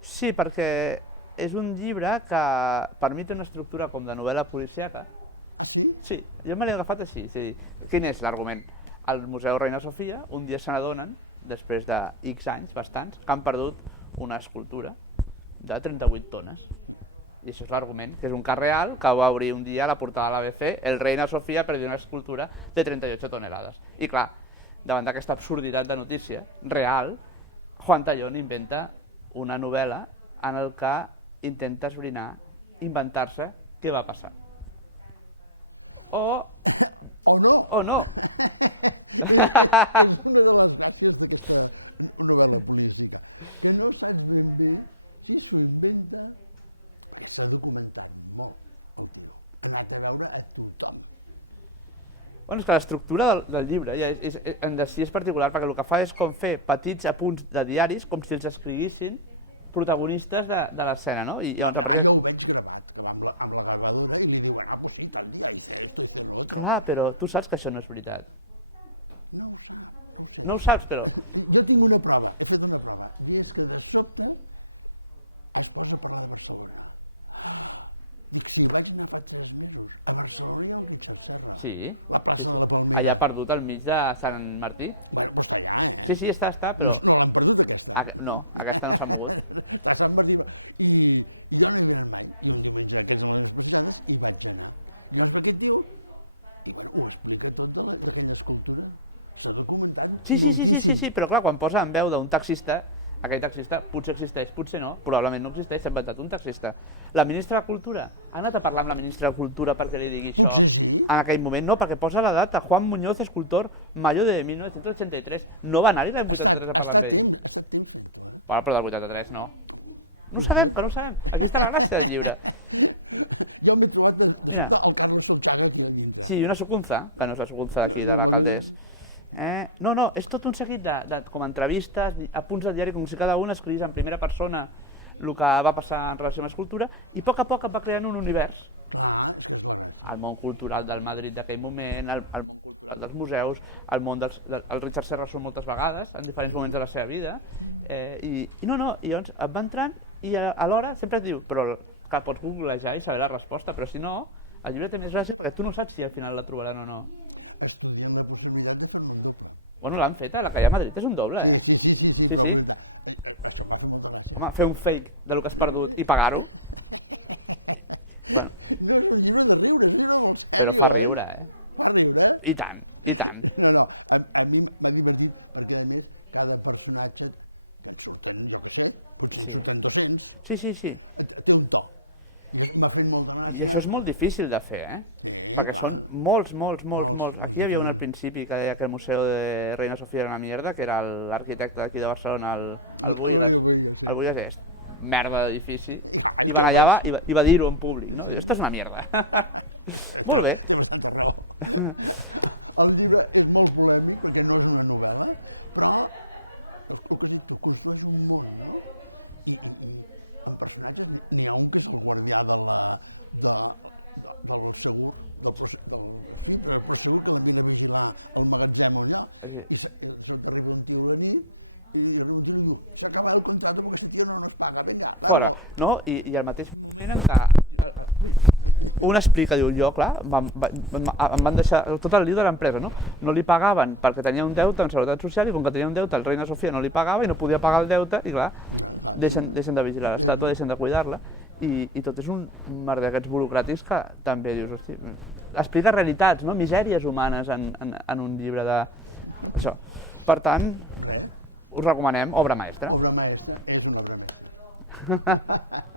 Sí, perquè és un llibre que per mi té una estructura com de novel·la policíaca. Sí, jo me l'he agafat així. És a dir, quin és l'argument? Al Museu Reina Sofia un dia se n'adonen, després de X anys, bastants, que han perdut una escultura de 38 tones. I això és l'argument, que és un cas real que va obrir un dia a la portada de l'ABC, el Reina Sofia perdió una escultura de 38 tonelades. I clar, davant d'aquesta absurditat de notícia real, Juan Tallón inventa una novel·la en el que intenta esbrinar, inventar-se què va passar. O no. Bueno, és que l'estructura del llibre en si és particular perquè el que fa és com fer petits apunts de diaris com si els escriguissin protagonistes de l'escena, no? I llavors a partir Clar, però tu saps que això no és veritat. No ho saps, però... Jo tinc una prova, és una prova. Dic que de sobte... Sí. Allà perdut al mig de Sant Martí. Sí, està, però... No, aquesta no s'ha mogut. Sí, però clar, quan posa en veu d'un taxista, aquell taxista potser existeix, potser no, probablement no existeix, s'ha inventat un taxista. La ministra de Cultura ha anat a parlar amb la ministra de Cultura perquè li digui això en aquell moment? No, perquè posa la data, Juan Muñoz, escultor, mayo de 1983. No va anar-hi l'any 83 a parlar amb ell. Bueno, però del 83 no. No ho sabem, que no ho sabem. Aquí està la gràcia del llibre. Mira. Sí, una sucunza, que no és la sucunza d'aquí, de la Caldés. No, és tot un seguit de com entrevistes, apunts de diari, com si cada un escrivís en primera persona el que va passar en relació amb l'escultura, i a poc va creant un univers. El món cultural del Madrid d'aquell moment, el món cultural dels museus, el món del Richard Serrason moltes vegades, en diferents moments de la seva vida, i llavors et va entrant i alhora sempre et diu, però que pots googlejar i saber la resposta, però si no, el llibre té més gràcia perquè tu no saps si al final la trobaran o no. Bueno, l'han feta, la que hi ha a Madrid és un doble, Sí. Home, fer un fake de lo que has perdut i pagar-ho. Bueno. Però fa riure, I tant. Sí. I això és molt difícil de fer, perquè són molts. Aquí hi havia un al principi que deia que el Museu de Reina Sofia era una mierda, que era l'arquitecte d'aquí de Barcelona, el Buigas. El Buigas és merda d'edifici, i va anar allà i va dir-ho en públic, no? Esto és una mierda. Molt bé. Fora, no? I al mateix moment en què un explica, diu, jo, clar, em van deixar tot el lío de l'empresa, no? No li pagaven perquè tenia un deute en Seguretat Social i com que tenia un deute el Reina Sofia no li pagava i no podia pagar el deute i clar, deixen de vigilar l'estàtua, deixen de cuidar-la i tot és un mar d'aquests burocràtics que també dius, hosti, explica realitats, no? Misèries humanes en un llibre d'això. Per tant, us recomanem Obra Maestra. Obra Maestra és una obra maestra.